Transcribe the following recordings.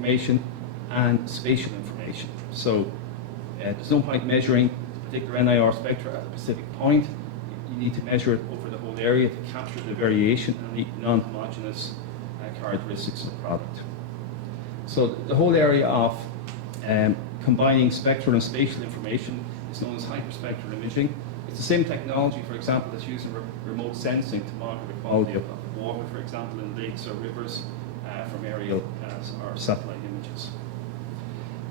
information and spatial information. So there's no point measuring the particular NIR spectra at a specific point. You need to measure it over the whole area to capture the variation and the non-homogeneous characteristics of the product. So the whole area of combining spectral and spatial information is known as hyperspectral imaging. It's the same technology, for example, that's used in remote sensing to monitor the quality of water, for example, in lakes or rivers from aerial or satellite images.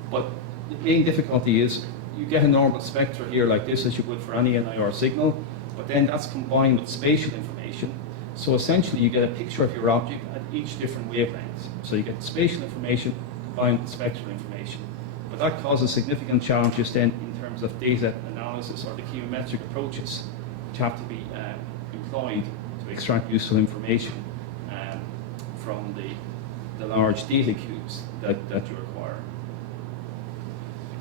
But the main difficulty is you get a normal spectra here like this, as you would for any NIR signal, but then that's combined with spatial information. So essentially you get a picture of your object at each different wavelength. So you get spatial information combined with spectral information. But that causes significant challenges then in terms of data analysis or the chemometric approaches which have to be employed to extract useful information from the large data cubes that you require.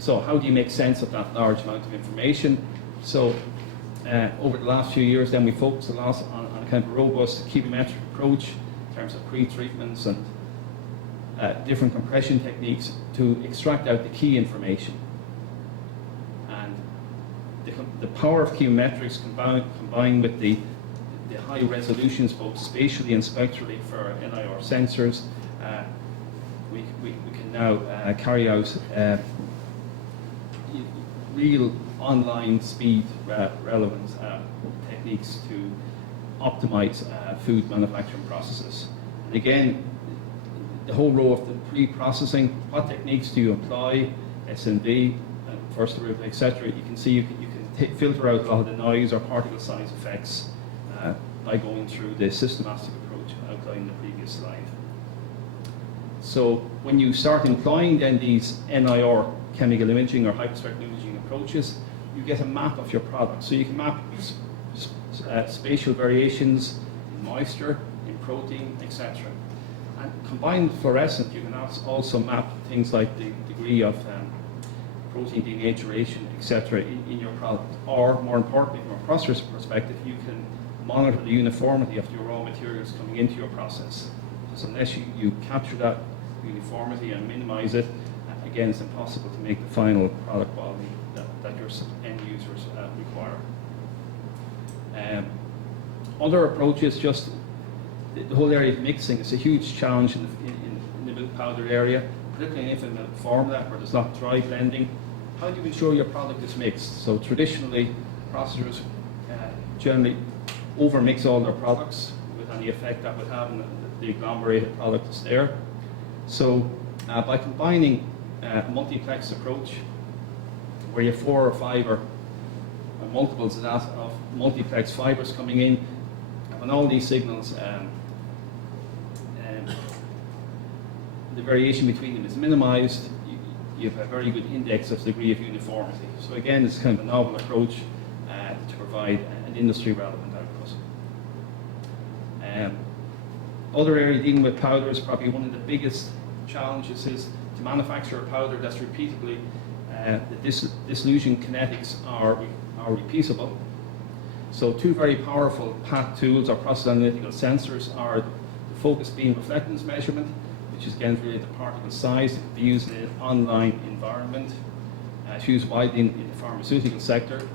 So how do you make sense of that large amount of information? So over the last few years then we focused a lot on a kind of robust chemometric approach in terms of pre-treatments and different compression techniques to extract out the key information. And the power of chemometrics combined with the high resolutions both spatially and spectrally for NIR sensors, we can now carry out real online speed relevant techniques to optimize food manufacturing processes. And again, the whole row of the pre-processing, what techniques do you apply, SNV, first derivative, etc. You can see you can filter out a lot of the noise or particle size effects by going through the systematic approach outlined in the previous slide. So when you start employing then these NIR chemical imaging or hyperspectral imaging approaches, you get a map of your product. So you can map spatial variations in moisture, in protein, etc. And combined with fluorescent, you can also map things like the degree of protein denaturation, etc. in your product. Or more importantly, from a process perspective, you can monitor the uniformity of your raw materials coming into your process. So unless you capture that uniformity and minimize it, again, it's impossible to make the final product quality that your end users require. Other approaches, just the whole area of mixing is a huge challenge in the milk powder area, particularly in infant milk formula where there's not dry blending. How do you ensure your product is mixed? So traditionally, processors generally over-mix all their products with any effect that would have on the agglomerated product that's there. So by combining a multiplex approach where you have 4 or 5 or multiples of that of multiplex fibers coming in, when all these signals, the variation between them is minimized, you have a very good index of degree of uniformity. So again, it's kind of a novel approach to provide an industry relevant output. Other area dealing with powder is probably one of the biggest challenges is to manufacture a powder that's repeatably, the dissolution kinetics are repeatable. So two very powerful PAT tools or process analytical sensors are the focused beam reflectance measurement, which is again related to particle size. It can be used in an online environment. It's used widely in the pharmaceutical sector.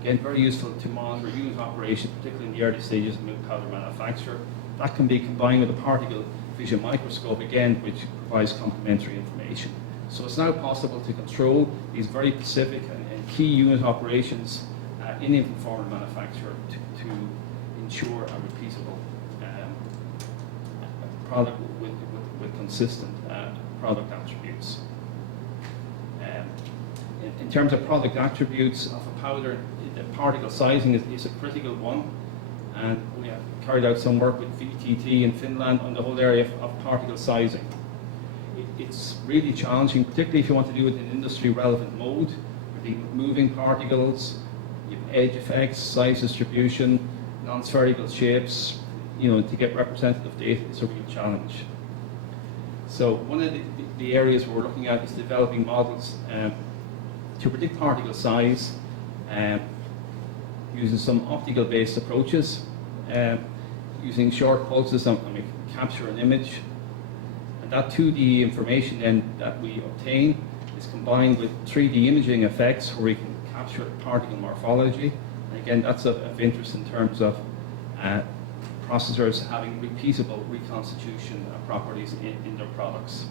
Again, very useful to monitor unit operation, particularly in the early stages of milk powder manufacture. That can be combined with a particle vision microscope, again, which provides complementary information. So it's now possible to control these very specific and key unit operations in infant formula manufacture to ensure a repeatable product with consistent product attributes. In terms of product attributes of a powder, the particle sizing is a critical one, and we have carried out some work with VTT in Finland on the whole area of particle sizing. It's really challenging, particularly if you want to do it in industry relevant mode, with moving particles, you have edge effects, size distribution, non-spherical shapes. To get representative data is a real challenge. So one of the areas we're looking at is developing models to predict particle size using some optical-based approaches, using short pulses and we capture an image. And that 2D information then that we obtain is combined with 3D imaging effects where we can capture particle morphology. And again, that's of interest in terms of processors having repeatable reconstitution properties in their products.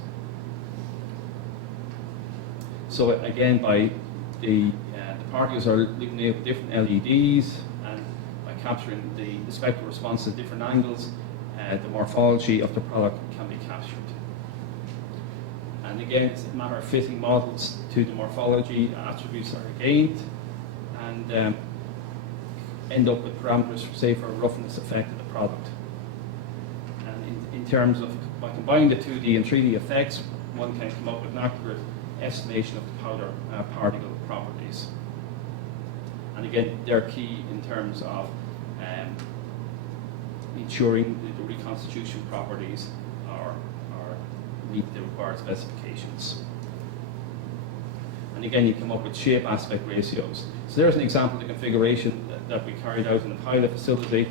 So again, by the particles are illuminated with different LEDs, and by capturing the spectral response at different angles, the morphology of the product can be captured. And again, it's a matter of fitting models to the morphology attributes are gained, and end up with parameters, say, for a roughness effect of the product. And in terms of, by combining the 2D and 3D effects, one can come up with an accurate estimation of the powder particle properties. And again, they're key in terms of ensuring the reconstitution properties are meet the required specifications. And again, you come up with shape aspect ratios. So there's an example of the configuration that we carried out in the pilot facility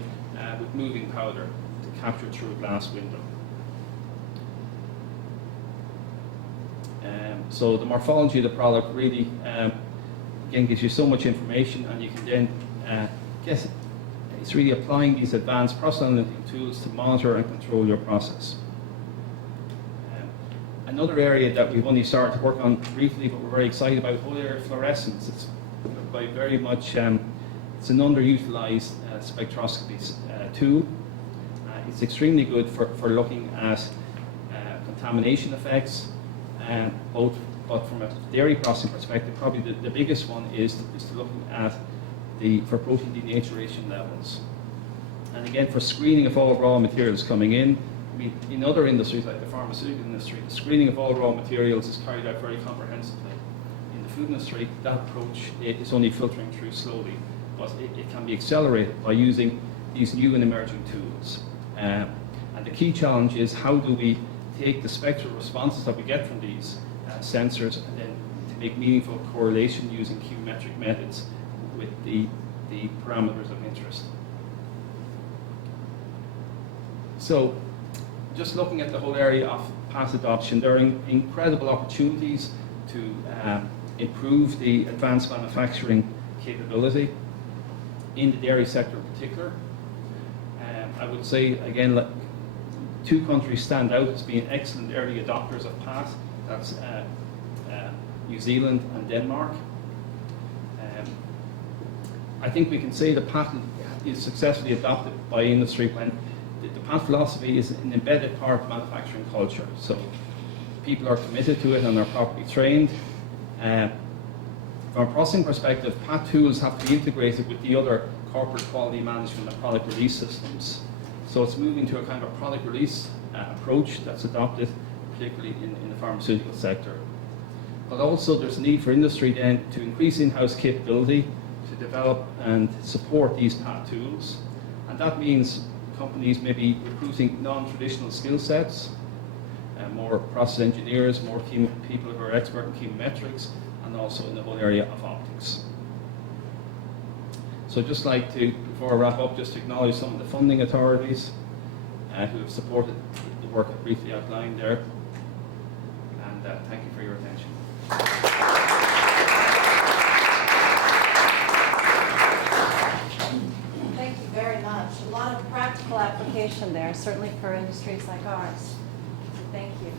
with moving powder to capture through a glass window. So the morphology of the product really, again, gives you so much information, and you can then guess it's really applying these advanced process analytic tools to monitor and control your process. Another area that we've only started to work on briefly, but we're very excited about, whole area of fluorescence. It's by very much, it's an underutilized spectroscopy tool. It's extremely good for looking at contamination effects, but from a dairy processing perspective, probably the biggest one is to looking at for protein denaturation levels. And again, for screening of all raw materials coming in, I mean, in other industries like the pharmaceutical industry, the screening of all raw materials is carried out very comprehensively. In the food industry, that approach is only filtering through slowly, but it can be accelerated by using these new and emerging tools. And the key challenge is, how do we take the spectral responses that we get from these sensors and then to make meaningful correlation using chemometric methods with the parameters of interest. So, just looking at the whole area of PAT adoption, there are incredible opportunities to improve the advanced manufacturing capability in the dairy sector in particular. I would say, again, two countries stand out as being excellent early adopters of PAT. That's New Zealand and Denmark. I think we can say the PAT is successfully adopted by industry when the PAT philosophy is an embedded part of manufacturing culture. So people are committed to it and are properly trained. From a processing perspective, PAT tools have to be integrated with the other corporate quality management and product release systems. So it's moving to a kind of product release approach that's adopted, particularly in the pharmaceutical sector. But also there's a need for industry then to increase in-house capability to develop and support these PAT tools. And that means companies may be recruiting non-traditional skill sets, more process engineers, more people who are expert in chemometrics, and also in the whole area of optics. So I'd just like to, before I wrap up, just to acknowledge some of the funding authorities who have supported the work I briefly outlined there. And thank you for your attention. Thank you very much. A lot of practical application there, certainly for industries like ours. So thank you.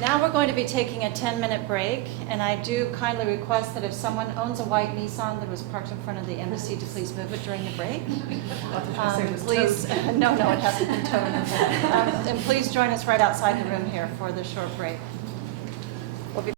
Now we're going to be taking a 10-minute break, and I do kindly request that if someone owns a white Nissan that was parked in front of the embassy, to please move it during the break. Please, no, it hasn't been towed. And please join us right outside the room here for the short break.